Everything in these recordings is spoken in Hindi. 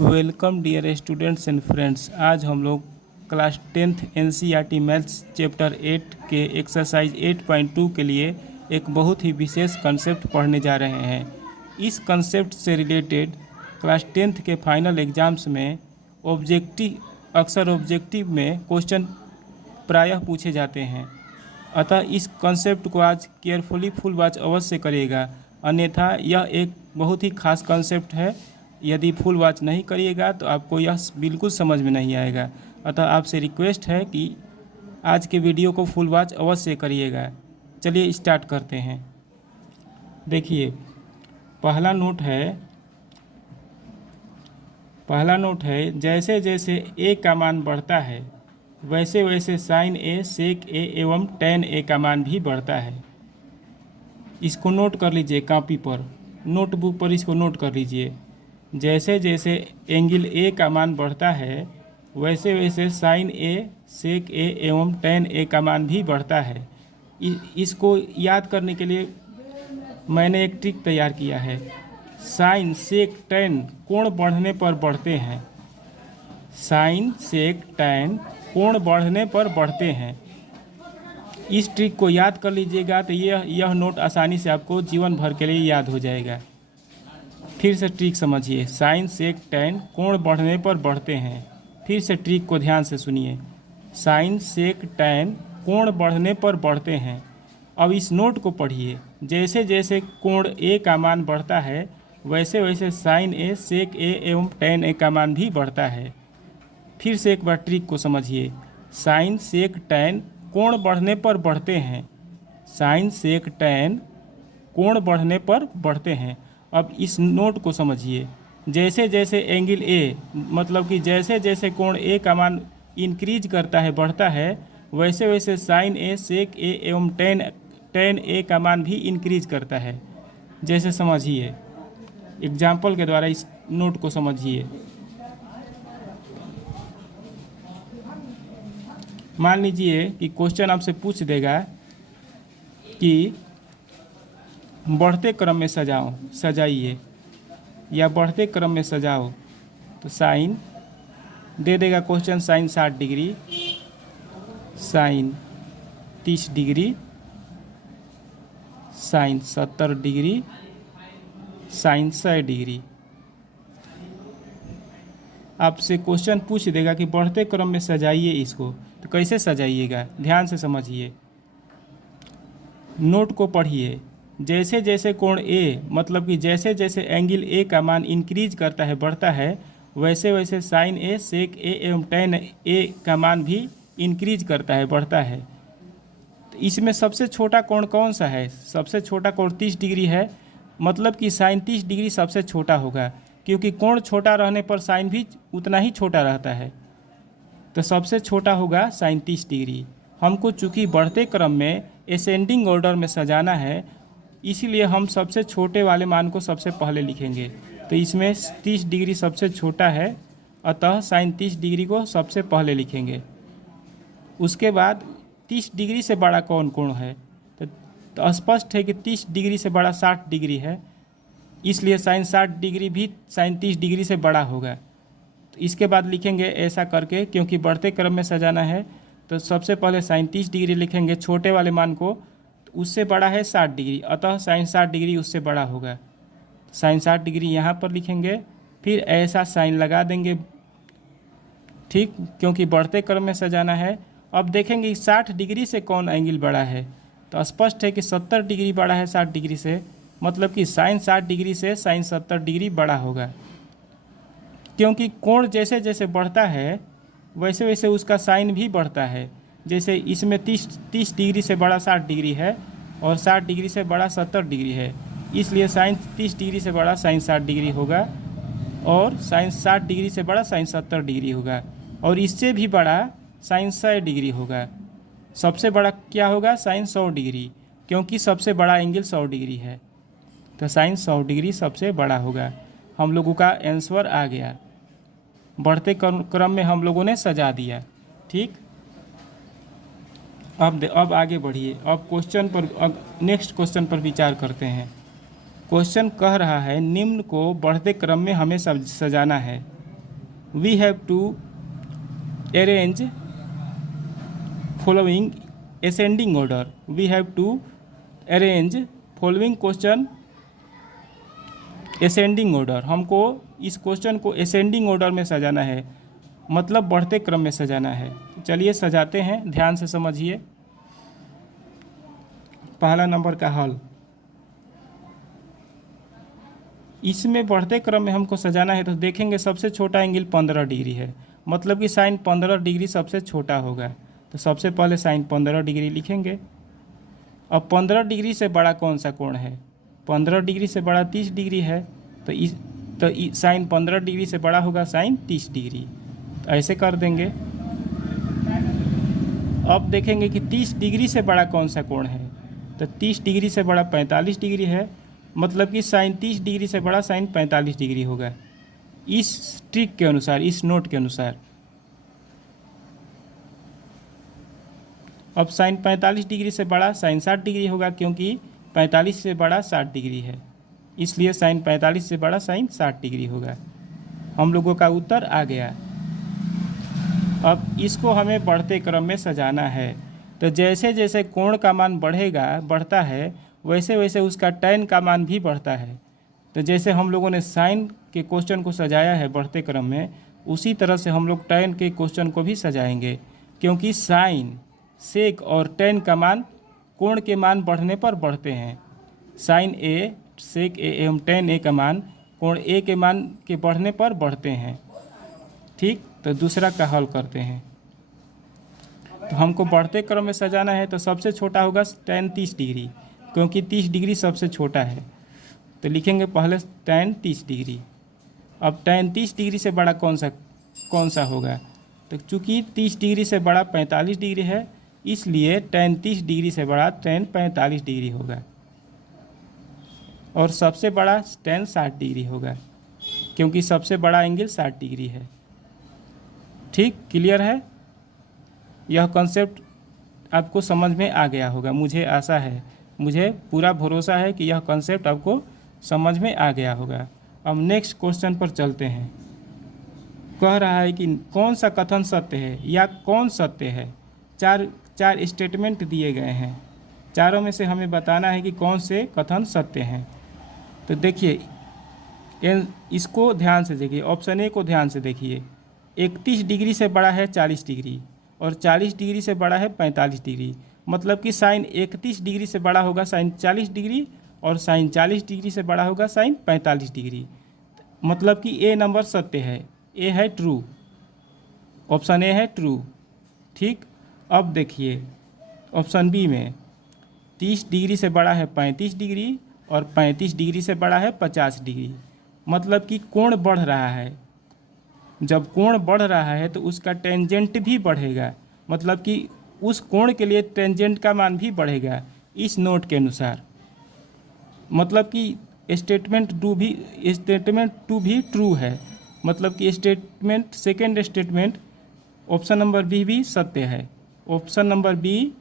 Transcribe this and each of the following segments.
Welcome dear students and friends. आज हम लोग class 10th NCERT maths chapter 8 के एक्सरसाइज 8.2 के लिए एक बहुत ही विशेष कंसेप्ट पढ़ने जा रहे हैं। इस कंसेप्ट से रिलेटेड क्लास 10th के फाइनल एग्ज़ाम्स में अक्सर ऑब्जेक्टिव में क्वेश्चन प्रायः पूछे जाते हैं। अतः इस कंसेप्ट को आज केयरफुली फुल वॉच अवश्य करिएगा, अन्यथा यह एक बहुत ही खास कंसेप्ट है। यदि फुल वॉच नहीं करिएगा तो आपको यह बिल्कुल समझ में नहीं आएगा। अतः आपसे रिक्वेस्ट है कि आज के वीडियो को फुल वॉच अवश्य करिएगा। चलिए स्टार्ट करते हैं। देखिए, पहला नोट है जैसे जैसे ए का मान बढ़ता है वैसे वैसे साइन ए, सेक ए एवं टेन ए का मान भी बढ़ता है। इसको नोट कर लीजिए, कॉपी पर, नोटबुक पर इसको नोट कर लीजिए। जैसे जैसे एंगल ए का मान बढ़ता है वैसे वैसे साइन ए, सेक ए एवं टेन ए का मान भी बढ़ता है। इसको याद करने के लिए मैंने एक ट्रिक तैयार किया है। साइन, सेक, टेन कोण बढ़ने पर बढ़ते हैं। साइन, सेक, टेन कोण बढ़ने पर बढ़ते हैं। इस ट्रिक को याद कर लीजिएगा तो यह नोट आसानी से आपको जीवन भर के लिए याद हो जाएगा। फिर से ट्रिक समझिए। साइन, सेक, टेन कोण बढ़ने पर बढ़ते हैं। फिर से ट्रिक को ध्यान से सुनिए। साइन, सेक, टेन कोण बढ़ने पर बढ़ते हैं। अब इस नोट को पढ़िए। जैसे जैसे कोण ए का मान बढ़ता है वैसे वैसे साइन ए, सेक ए एवं टेन ए का मान भी बढ़ता है। फिर से एक बार ट्रिक को समझिए। साइन, सेक, टेन कोण बढ़ने पर बढ़ते हैं। साइन, सेक, टेन कोण बढ़ने पर बढ़ते हैं। अब इस नोट को समझिए। जैसे जैसे एंगल ए, मतलब कि जैसे जैसे कोण ए का मान इंक्रीज करता है, बढ़ता है, वैसे वैसे साइन ए, सेक ए एवं टेन ए का मान भी इंक्रीज करता है। जैसे समझिए, एग्जाम्पल के द्वारा इस नोट को समझिए। मान लीजिए कि क्वेश्चन आपसे पूछ देगा कि बढ़ते क्रम में सजाइए या बढ़ते क्रम में सजाओ, तो साइन दे देगा question. Sine 60 degree, sine 30 degree, sine 70 degree, sine 100 degree. आपसे क्वेश्चन पूछ देगा कि बढ़ते क्रम में सजाइए इसको, तो कैसे सजाइएगा? ध्यान से समझिए, नोट को पढ़िए। जैसे जैसे कोण ए, मतलब कि जैसे जैसे एंगल ए का मान इंक्रीज करता है, बढ़ता है, वैसे वैसे साइन ए, सेक ए एवं टेन ए का मान भी इंक्रीज करता है, बढ़ता है। तो इसमें सबसे छोटा कोण कौन सा है? सबसे छोटा कोण 30 डिग्री है, मतलब कि साइन 30 डिग्री सबसे छोटा होगा, क्योंकि कोण छोटा रहने पर साइन भी उतना ही छोटा रहता है। तो सबसे छोटा होगा साइन 30 डिग्री। हमको चूँकि बढ़ते क्रम में असेंडिंग ऑर्डर में सजाना है, इसीलिए हम सबसे छोटे वाले मान को सबसे पहले लिखेंगे। तो इसमें 30 डिग्री सबसे छोटा है, अतः साइन 30 डिग्री को सबसे पहले लिखेंगे। उसके बाद 30 डिग्री से बड़ा कौन कोण है? तो स्पष्ट है कि 30 डिग्री से बड़ा 60 डिग्री है, इसलिए साइन 60 डिग्री भी साइन 30 डिग्री से बड़ा होगा। तो इसके बाद लिखेंगे ऐसा करके, क्योंकि बढ़ते क्रम में सजाना है, तो सबसे पहले साइन 30 डिग्री लिखेंगे छोटे वाले मान को। तो उससे बड़ा है 60 डिग्री, अतः साइन 60 डिग्री उससे बड़ा होगा। साइन 60 डिग्री यहाँ पर लिखेंगे, फिर ऐसा साइन लगा देंगे, ठीक, क्योंकि बढ़ते क्रम में सजाना है। अब देखेंगे 60 डिग्री से कौन एंगल बड़ा है, तो स्पष्ट है कि 70 डिग्री बड़ा है 60 डिग्री से, मतलब कि साइन 60 डिग्री से साइन 70 डिग्री बड़ा होगा। क्योंकि कोण जैसे जैसे बढ़ता है वैसे वैसे उसका साइन भी बढ़ता है। जैसे इसमें 30 डिग्री से बड़ा 60 डिग्री है और 60 डिग्री से बड़ा 70 डिग्री है, इसलिए साइन 30 डिग्री से बड़ा साइन 60 डिग्री होगा और साइन 60 डिग्री से बड़ा साइन 70 डिग्री होगा, और इससे भी बड़ा साइन 100 डिग्री होगा। सबसे बड़ा क्या होगा? साइन 100 डिग्री, क्योंकि सबसे बड़ा एंगल 100 डिग्री है, तो साइन 100 डिग्री सबसे बड़ा होगा। हम लोगों का आंसर आ गया। बढ़ते क्रम में हम लोगों ने सजा दिया, ठीक। अब आगे बढ़िए। अब नेक्स्ट क्वेश्चन पर विचार करते हैं। क्वेश्चन कह रहा है निम्न को बढ़ते क्रम में हमें सजाना है। We have to arrange following ascending order. We have to arrange following question ascending order. हमको इस क्वेश्चन को असेंडिंग ऑर्डर में सजाना है, मतलब बढ़ते क्रम में सजाना है। चलिए सजाते हैं, ध्यान से समझिए। पहला नंबर का हल, इसमें बढ़ते क्रम में हमको सजाना है तो देखेंगे सबसे छोटा एंगल 15 डिग्री है, मतलब कि साइन 15 डिग्री सबसे छोटा होगा। तो सबसे पहले साइन 15 डिग्री लिखेंगे। अब 15 डिग्री से बड़ा कौन सा कोण है? 15 डिग्री से बड़ा 30 डिग्री है, तो साइन 15 डिग्री से बड़ा होगा साइन 30 डिग्री। तो ऐसे कर देंगे। अब देखेंगे कि 30 डिग्री से बड़ा कौन सा कोण है, तो 30 डिग्री से बड़ा 45 डिग्री है, मतलब कि साइन 30 डिग्री से बड़ा साइन 45 डिग्री होगा, इस ट्रिक के अनुसार, इस नोट के अनुसार। अब साइन 45 डिग्री से बड़ा साइन 60 डिग्री होगा, क्योंकि 45 से बड़ा 60 डिग्री है, इसलिए साइन 45 से बड़ा साइन 60 डिग्री होगा। हम लोगों का उत्तर आ गया। अब इसको हमें बढ़ते क्रम में सजाना है, तो जैसे जैसे कोण का मान बढ़ता है, वैसे वैसे उसका टैन का मान भी बढ़ता है। तो जैसे हम लोगों ने साइन के क्वेश्चन को सजाया है बढ़ते क्रम में, उसी तरह से हम लोग टैन के क्वेश्चन को भी सजाएंगे, क्योंकि साइन, सेक और टैन का मान कोण के मान बढ़ने पर बढ़ते हैं। साइन ए, सेक ए एवं टैन ए का मान कोण ए के मान के बढ़ने पर बढ़ते हैं। ठीक, तो दूसरा का हल करते हैं। तो हमको बढ़ते क्रम में सजाना है, तो सबसे छोटा होगा टैन 30 डिग्री, क्योंकि 30 डिग्री सबसे छोटा है। तो लिखेंगे पहले टैन 30 डिग्री। अब टैन 30 डिग्री से बड़ा कौन सा होगा, तो चूँकि 30 डिग्री से बड़ा 45 डिग्री है, इसलिए टैन 30 डिग्री से बड़ा टैन 45 डिग्री होगा, और सबसे बड़ा टैन 60 डिग्री होगा, क्योंकि सबसे बड़ा एंगल 60 डिग्री है। ठीक, क्लियर है? यह कॉन्सेप्ट आपको समझ में आ गया होगा, मुझे आशा है, मुझे पूरा भरोसा है कि यह कॉन्सेप्ट आपको समझ में आ गया होगा। अब नेक्स्ट क्वेश्चन पर चलते हैं। कह रहा है कि कौन सा कथन सत्य है या कौन सत्य है। चार स्टेटमेंट दिए गए हैं, चारों में से हमें बताना है कि कौन से कथन सत्य हैं। तो देखिए, इसको ध्यान से देखिए, ऑप्शन ए को ध्यान से देखिए। 31 डिग्री से बड़ा है 40 डिग्री, और 40 डिग्री से बड़ा है 45 डिग्री, मतलब कि साइन 31 डिग्री से बड़ा होगा साइन 40 डिग्री, और साइन 40 डिग्री से बड़ा होगा साइन 45 डिग्री। मतलब कि ए नंबर सत्य है, ए है ट्रू, ऑप्शन ए है ट्रू। ठीक, अब देखिए ऑप्शन बी में 30 डिग्री से बड़ा है 35 डिग्री, और 35 डिग्री से बड़ा है 50 डिग्री, मतलब कि कोण बढ़ रहा है। जब कोण बढ़ रहा है तो उसका टेंजेंट भी बढ़ेगा, मतलब कि उस कोण के लिए टेंजेंट का मान भी बढ़ेगा, इस नोट के अनुसार। मतलब कि स्टेटमेंट टू भी ट्रू है, मतलब कि second statement option number B भी सत्य है, ऑप्शन नंबर बी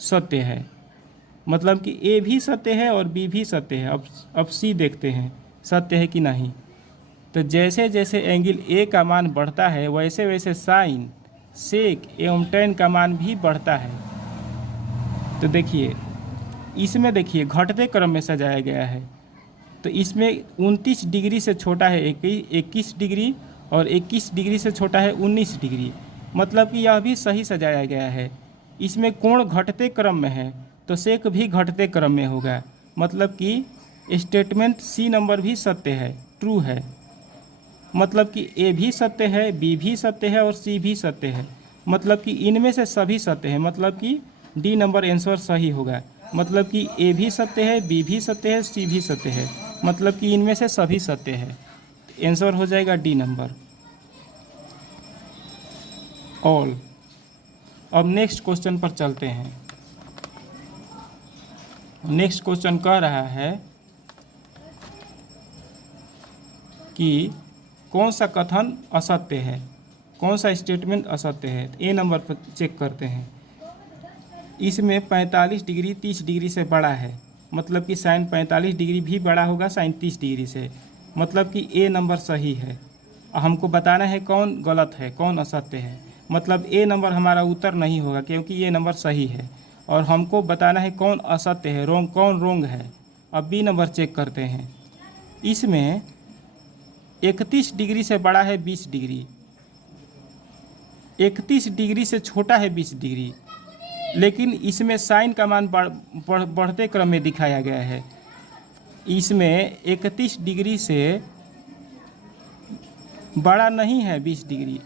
सत्य है, मतलब कि ए भी सत्य है और बी भी सत्य है। अब सी देखते हैं सत्य है कि नहीं। तो जैसे जैसे एंगल ए का मान बढ़ता है, वैसे वैसे साइन, सेक एवं टैन का मान भी बढ़ता है। तो देखिए, इसमें देखिए घटते क्रम में सजाया गया है। तो इसमें 29 डिग्री से छोटा है 21 डिग्री, और 21 डिग्री से छोटा है 19 डिग्री, मतलब कि यह भी सही सजाया गया है। इसमें कोण घटते क्रम में है, तो सेक भी घटते क्रम में होगा, मतलब कि स्टेटमेंट सी नंबर भी सत्य है, ट्रू है। मतलब कि ए भी सत्य है, बी भी सत्य है और सी भी सत्य है, मतलब कि इनमें से सभी सत्य है, मतलब कि डी नंबर आंसर सही होगा। मतलब कि ए भी सत्य है, बी भी सत्य है, सी भी सत्य है, मतलब कि इनमें से सभी सत्य है। आंसर हो जाएगा डी नंबर, ऑल। अब नेक्स्ट क्वेश्चन पर चलते हैं। नेक्स्ट क्वेश्चन कह रहा है कि कौन सा कथन असत्य है, कौन सा स्टेटमेंट असत्य है। ए नंबर पर चेक करते हैं। इसमें 45 डिग्री 30 डिग्री से बड़ा है, मतलब कि साइन 45 डिग्री भी बड़ा होगा साइन 30 डिग्री से, मतलब कि ए नंबर सही है। हमको बताना है कौन गलत है कौन असत्य है। मतलब ए नंबर हमारा उत्तर नहीं होगा क्योंकि ये नंबर सही है, और हमको बताना है कौन असत्य है, रोंग कौन रोंग है। अब बी नंबर चेक करते हैं। इसमें 31 डिग्री से बड़ा है 20 डिग्री, 31 डिग्री से छोटा है 20 डिग्री, लेकिन इसमें साइन का मान बढ़ते क्रम में दिखाया गया है। इसमें 31 डिग्री से बड़ा नहीं है 20 डिग्री,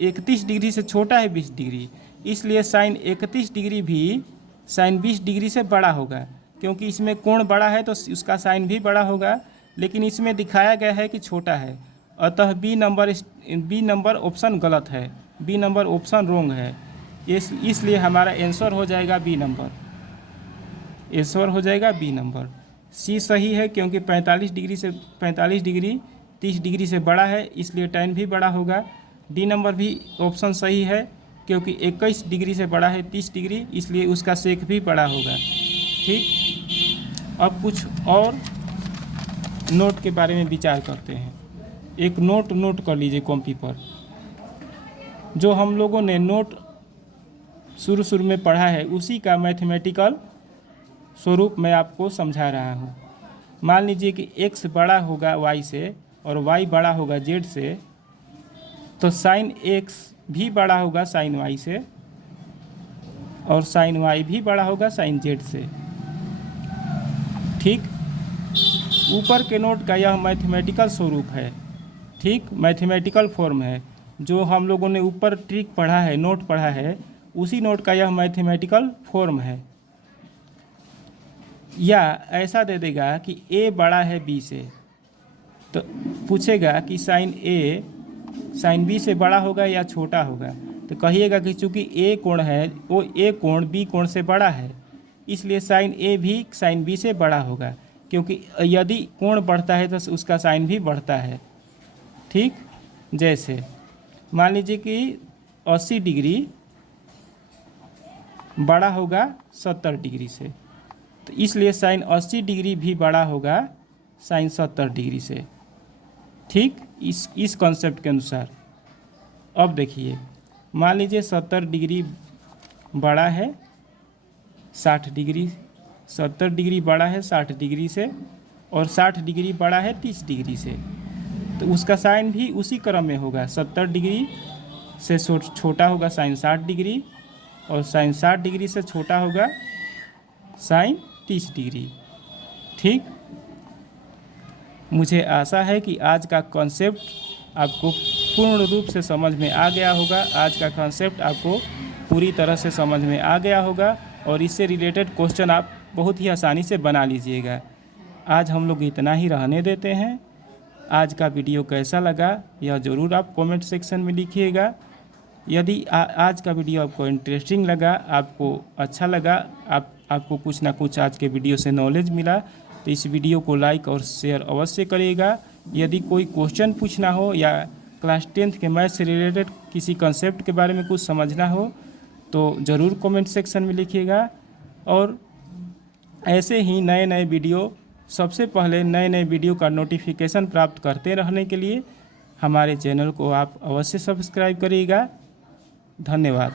31 डिग्री से छोटा है 20 डिग्री, इसलिए साइन 31 डिग्री भी साइन 20 डिग्री से बड़ा होगा, क्योंकि इसमें कोण बड़ा है तो उसका साइन भी बड़ा होगा, लेकिन इसमें दिखाया गया है कि छोटा है। अतः बी नंबर ऑप्शन गलत है, बी नंबर ऑप्शन रोंग है। इसलिए हमारा आंसर हो जाएगा बी नंबर, आंसर हो जाएगा बी नंबर। सी सही है क्योंकि 45 डिग्री 30 डिग्री से बड़ा है, इसलिए tan भी बड़ा होगा। डी नंबर भी ऑप्शन सही है क्योंकि 21 डिग्री से बड़ा है 30 डिग्री, इसलिए उसका सेक भी बड़ा होगा। ठीक, अब कुछ और नोट के बारे में विचार करते हैं। एक नोट कर लीजिए कॉपी पर। जो हम लोगों ने नोट शुरू में पढ़ा है उसी का मैथमेटिकल स्वरूप मैं आपको समझा रहा हूँ। मान लीजिए कि x बड़ा होगा y से और y बड़ा होगा z से, तो साइन x भी बड़ा होगा साइन y से और साइन y भी बड़ा होगा साइन z से। ठीक, ऊपर के नोट का यह मैथमेटिकल स्वरूप है। ठीक, मैथमेटिकल फॉर्म है। जो हम लोगों ने ऊपर ट्रिक पढ़ा है, नोट पढ़ा है, उसी नोट का यह मैथमेटिकल फॉर्म है। या ऐसा दे देगा कि a बड़ा है b से, तो पूछेगा कि साइन a साइन b से बड़ा होगा या छोटा होगा, तो कहिएगा कि चूंकि a कोण है वो a कोण b कोण से बड़ा है, इसलिए साइन a भी साइन b से बड़ा होगा, क्योंकि यदि कोण बढ़ता है तो उसका साइन भी बढ़ता है। ठीक, जैसे मान लीजिए कि 80 डिग्री बड़ा होगा 70 डिग्री से, तो इसलिए साइन 80 डिग्री भी बड़ा होगा साइन 70 डिग्री से। ठीक, इस कॉन्सेप्ट के अनुसार। अब देखिए, मान लीजिए 70 डिग्री बड़ा है 60 डिग्री, 70 डिग्री बड़ा है 60 डिग्री से और 60 डिग्री बड़ा है 30 डिग्री से, तो उसका साइन भी उसी क्रम में होगा। 70 डिग्री से छोटा होगा साइन 60 डिग्री और साइन 60 डिग्री से छोटा होगा साइन 30 डिग्री। ठीक, मुझे आशा है कि आज का कॉन्सेप्ट आपको पूर्ण रूप से समझ में आ गया होगा। आज का कॉन्सेप्ट आपको पूरी तरह से समझ में आ गया होगा और इससे रिलेटेड क्वेश्चन आप बहुत ही आसानी से बना लीजिएगा। आज हम लोग इतना ही रहने देते हैं। आज का वीडियो कैसा लगा यह ज़रूर आप कमेंट सेक्शन में लिखिएगा। यदि आज का वीडियो आपको इंटरेस्टिंग लगा, आपको अच्छा लगा, आपको कुछ ना कुछ आज के वीडियो से नॉलेज मिला, तो इस वीडियो को लाइक और शेयर अवश्य करिएगा। यदि कोई क्वेश्चन पूछना हो या क्लास 10th के मैथ से रिलेटेड किसी कंसेप्ट के बारे में कुछ समझना हो तो ज़रूर कमेंट सेक्शन में लिखिएगा। और ऐसे ही नए नए वीडियो, सबसे पहले नए नए वीडियो का नोटिफिकेशन प्राप्त करते रहने के लिए हमारे चैनल को आप अवश्य सब्सक्राइब करिएगा। धन्यवाद।